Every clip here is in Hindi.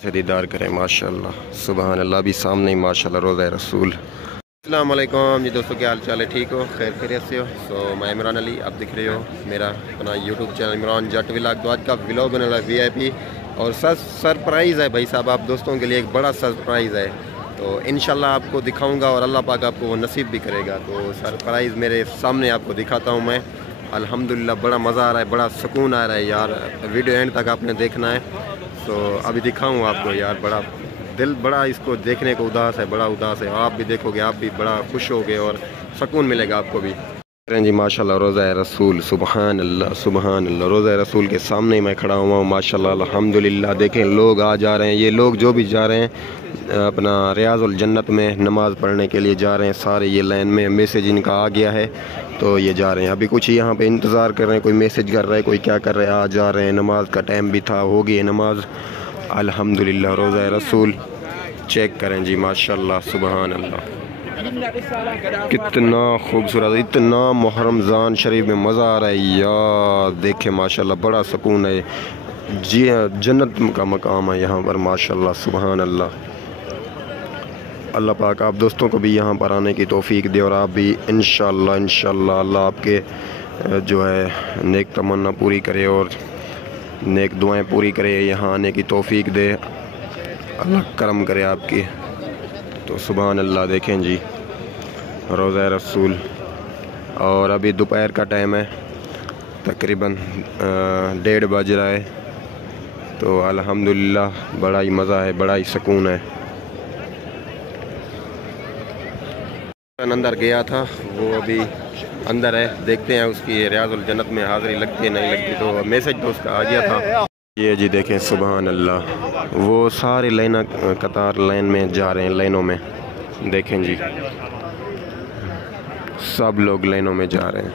से दीदार करें माशाल्लाह सुबहान अल्लाह। भी सामने ही माशाल्लाह रोज़ा रसूल। अस्सलाम वालेकुम जी दोस्तों, क्या हाल चाल है? ठीक हो? खैर खैरियत से हो? मैं इमरान अली, आप दिख रहे हो मेरा अपना यूट्यूब चैनल इमरान जट व्लॉग। तो आज का व्लॉग बना है VIP और सरप्राइज़ है भाई साहब, आप दोस्तों के लिए एक बड़ा सरप्राइज़ है। तो इंशाल्लाह आपको दिखाऊंगा और अल्लाह पाक आपको वो नसीब भी करेगा। तो सरप्राइज़ मेरे सामने आपको दिखाता हूँ मैं। अल्हम्दुलिल्लाह बड़ा मज़ा आ रहा है, बड़ा सुकून आ रहा है यार। वीडियो एंड तक आपने देखना है। तो अभी दिखाऊँ आपको यार, बड़ा दिल बड़ा इसको देखने को उदास है, बड़ा उदास है। आप भी देखोगे, आप भी बड़ा खुश होगे और सुकून मिलेगा आपको भी। जी माशाल्लाह रोज़ा रसूल, सुबहान अल्लाह सुबहान अल्लाह। रोज़ा रसूल के सामने ही मैं खड़ा हुआ हूँ माशाल्लाह अल्हम्दुलिल्लाह। देखें लोग आ जा रहे हैं, ये लोग जो भी जा रहे हैं अपना रियाज़ुल जन्नत में नमाज़ पढ़ने के लिए जा रहे हैं सारे। ये लाइन में मैसेज इनका आ गया है तो ये जा रहे हैं। अभी कुछ यहाँ पे इंतज़ार कर रहे हैं, कोई मैसेज कर रहा है, कोई क्या कर रहा है, आ जा रहे हैं। नमाज का टाइम भी था, हो गई नमाज अल्हम्दुलिल्लाह। रोज़ा रसूल चेक करें जी माशाल्लाह सुबहान अल्लाह, कितना खूबसूरत, इतना मुहर्रम शरीफ में मज़ा आ रहा है यार। देखे माशाल्लाह बड़ा सुकून है जी, जन्नत का मकाम है यहाँ पर माशाल्लाह सुबहान अल्लाह। अल्लाह पाक आप दोस्तों को भी यहाँ पर आने की तौफीक दे और आप भी इंशाल्लाह अल्लाह आपके जो है नेक तमन्ना पूरी करे और नेक दुआएं पूरी करे, यहाँ आने की तौफीक दे, अल्लाह करम करे आपकी। तो सुबहान अल्लाह। देखें जी रोज़ा रसूल और अभी दोपहर का टाइम है, तकरीबन 1:30 बज रहा है। तो अल्हम्दुलिल्लाह बड़ा ही मज़ा है, बड़ा ही सुकून है। अंदर गया था, वो अभी अंदर है, देखते हैं उसकी रियाज़ुल जन्नत में हाज़िरी लगती है नहीं लगती। तो मैसेज तो उसका आ गया था। ये जी देखें सुबहान अल्लाह, वो सारे लाइन कतार लाइन में जा रहे हैं, लाइनों में देखें जी सब लोग लाइनों में जा रहे हैं।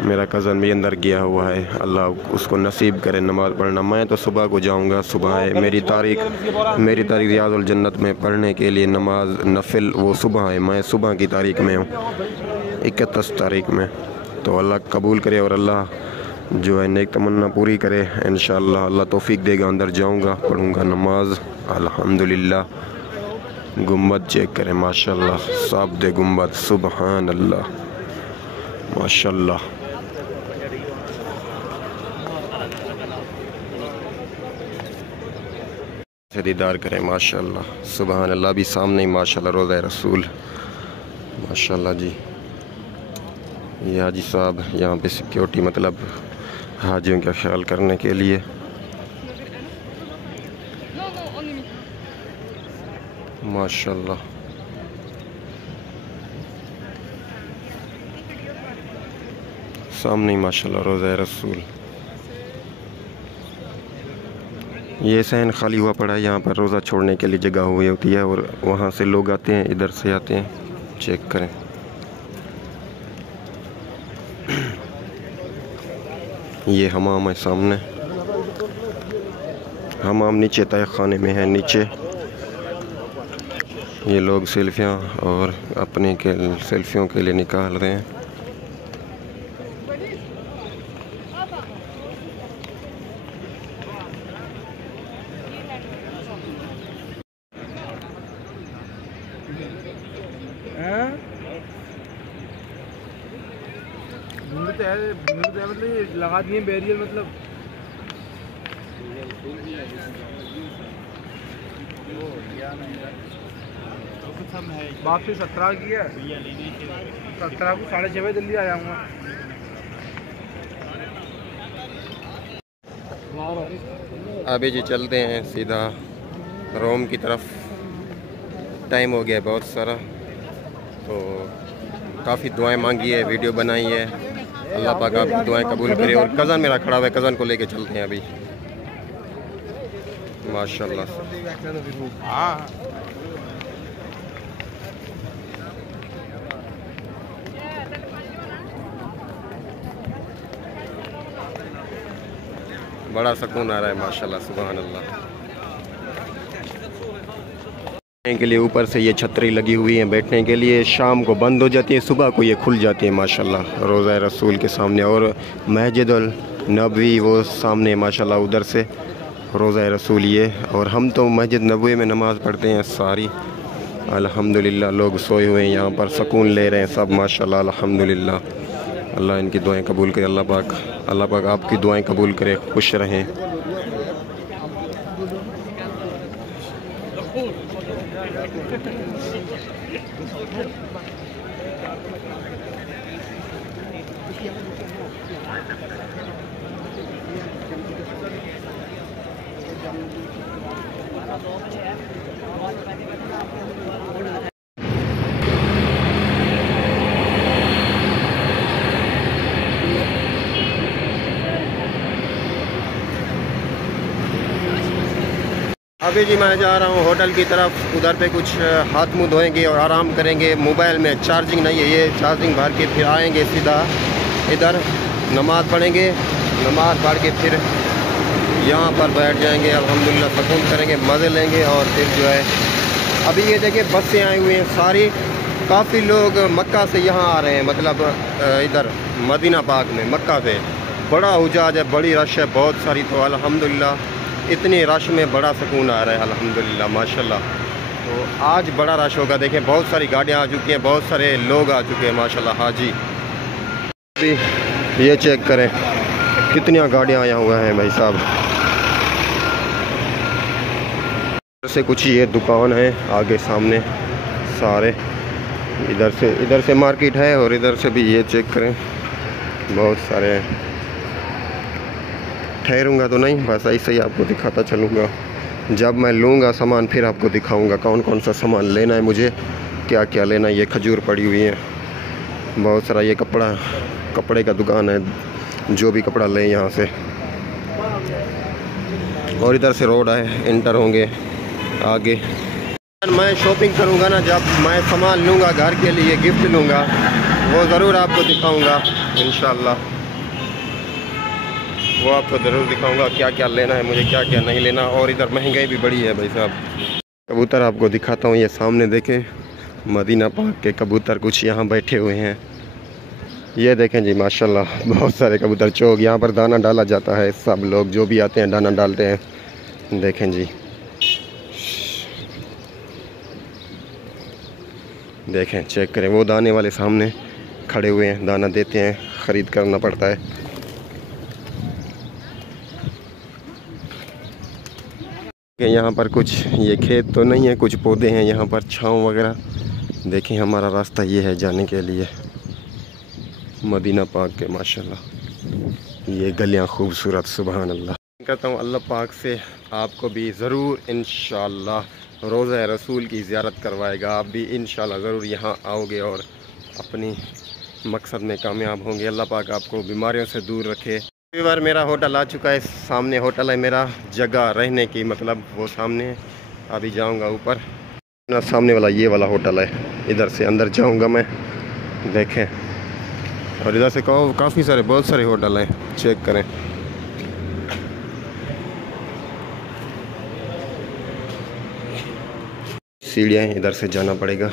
मेरा कज़न भी अंदर गया हुआ है, अल्लाह उसको नसीब करे नमाज़ पढ़ना। मैं तो सुबह को जाऊंगा, सुबह है मेरी तारीख रियाज़ुल जन्नत में पढ़ने के लिए नमाज नफिल, वो सुबह है। मैं सुबह की तारीख में हूँ, 31 तारीख में। तो अल्लाह कबूल करे और अल्लाह जो है नेक तमन्ना पूरी करे इंशाअल्लाह। अल्लाह तौफीक देगा, अंदर जाऊंगा, पढ़ूंगा नमाज अल्हम्दुलिल्लाह। गुम्बद चेक करें माशाल्लाह, साफ दे गुम्बद सुबहान अल्लाह माशाल्लाह। से दीदार करें माशाल्लाह सुबहान अल्लाह। भी सामने ही माशाल्लाह रोज़ा रसूल माशाल्लाह जी। ये हाजी साहब यहाँ पे सिक्योरिटी, मतलब हाजियों का ख्याल करने के लिए। माशाल्लाह सामने ही माशाल्लाह रोज़ा रसूल। ये सहन खाली हुआ पड़ा है, यहाँ पर रोज़ा छोड़ने के लिए जगह हुई होती है और वहाँ से लोग आते हैं, इधर से आते हैं। चेक करें ये हमाम है सामने, हमाम नीचे तय खाने में है नीचे। ये लोग सेल्फियाँ और अपने के सेल्फियों के लिए निकाल रहे हैं। मतलब लगा दिए बैरियर, मतलब वापसी 17 की है, 17 को 6:30 बजे दिल्ली आ जाऊँगा। अभी जी चलते हैं सीधा रोम की तरफ, टाइम हो गया बहुत सारा। तो काफ़ी दुआएं मांगी है, वीडियो बनाई है, अल्लाह पाक आपकी दुआएं कबूल करे। और कज़न मेरा खड़ा हुआ है, कज़न को लेके चलते हैं अभी माशाल्लाह। बड़ा सुकून आ रहा है माशाल्लाह सुभान अल्लाह। के लिए ऊपर से ये छतरी लगी हुई है बैठने के लिए, शाम को बंद हो जाती है, सुबह को ये खुल जाती है माशाल्लाह रोज़ा रसूल के सामने। और मस्जिदुल नबवी वो सामने माशाल्लाह, उधर से रोज़ा रसूल ये। और हम तो मस्जिद नबवी में नमाज़ पढ़ते हैं सारी। अल्हम्दुलिल्लाह लोग सोए हुए हैं यहाँ पर, सुकून ले रहे हैं सब माशाल्लाह अल्हम्दुलिल्लाह। अल्लाह इनकी दुआएं कबूल करे, अल्लाह पाक आपकी दुआएं कबूल करे, खुश रहें। अभी जी मैं जा रहा हूँ होटल की तरफ। उधर पे कुछ हाथ मुँह धोएंगे और आराम करेंगे। मोबाइल में चार्जिंग नहीं है, ये चार्जिंग भर के फिर आएंगे सीधा इधर नमाज़ पढ़ेंगे। नमाज़ पढ़ के फिर यहाँ पर बैठ जाएंगे, अल्हम्दुलिल्लाह सुकून करेंगे, मज़े लेंगे। और फिर जो है अभी ये देखिए बसें आई हुई हैं सारी। काफ़ी लोग मक्का से यहाँ आ रहे हैं, मतलब इधर मदीना पाक में मक्का से बड़ा हुजाज है, बड़ी रश है बहुत सारी। तो अल्हम्दुलिल्लाह इतनी रश में बड़ा सुकून आ रहा है अल्हम्दुलिल्लाह माशाल्लाह। तो आज बड़ा रश होगा। देखें बहुत सारी गाड़ियाँ आ चुकी हैं, बहुत सारे लोग आ चुके हैं माशाल्लाह। हाँ जी, अभी ये चेक करें कितनी गाड़ियाँ आया हुआ हैं भाई साहब। से कुछ ये दुकान है आगे सामने सारे, इधर से मार्केट है और इधर से भी। ये चेक करें बहुत सारे हैं। ठहरूंगा तो नहीं, बस ऐसे ही आपको दिखाता चलूँगा। जब मैं लूँगा सामान फिर आपको दिखाऊंगा कौन कौन सा सामान लेना है मुझे, क्या क्या लेना है। ये खजूर पड़ी हुई है बहुत सारा। ये कपड़े का दुकान है, जो भी कपड़ा लें यहाँ से। और इधर से रोड है, इंटर होंगे आगे। मैं शॉपिंग करूँगा ना, जब मैं सामान लूँगा घर के लिए, गिफ्ट लूँगा, वो ज़रूर आपको दिखाऊँगा इंशाल्लाह। वो आपको ज़रूर दिखाऊंगा क्या क्या लेना है मुझे, क्या क्या नहीं लेना। और इधर महंगाई भी बड़ी है भाई साहब। कबूतर आपको दिखाता हूँ, ये सामने देखें मदीना पाक के कबूतर कुछ यहाँ बैठे हुए हैं। ये देखें जी माशाल्लाह बहुत सारे कबूतर। चौक यहाँ पर दाना डाला जाता है, सब लोग जो भी आते हैं दाना डालते हैं। देखें जी, देखें चेक करें, वो दाने वाले सामने खड़े हुए हैं, दाना देते हैं, ख़रीद करना पड़ता है। यहाँ पर कुछ ये खेत तो नहीं है, कुछ पौधे हैं यहाँ पर, छाँव वगैरह। देखें हमारा रास्ता ये है जाने के लिए मदीना पाक के माशाल्लाह। ये गलियाँ खूबसूरत, सुभान अल्लाह। कहता हूँ अल्लाह पाक से आपको भी ज़रूर इंशाल्लाह रोज़ा रसूल की ज़ियारत करवाएगा। आप भी इंशाल्लाह ज़रूर यहाँ आओगे और अपनी मकसद में कामयाब होंगे। अल्लाह पाक आपको बीमारियों से दूर रखे। कई बार मेरा होटल आ चुका है, सामने होटल है मेरा, जगह रहने की, मतलब वो सामने। अभी जाऊंगा ऊपर ना, सामने वाला ये वाला होटल है, इधर से अंदर जाऊंगा मैं। देखें और इधर से काफ़ी सारे बहुत सारे होटल हैं, चेक करें। सीढ़ियाँ इधर से जाना पड़ेगा।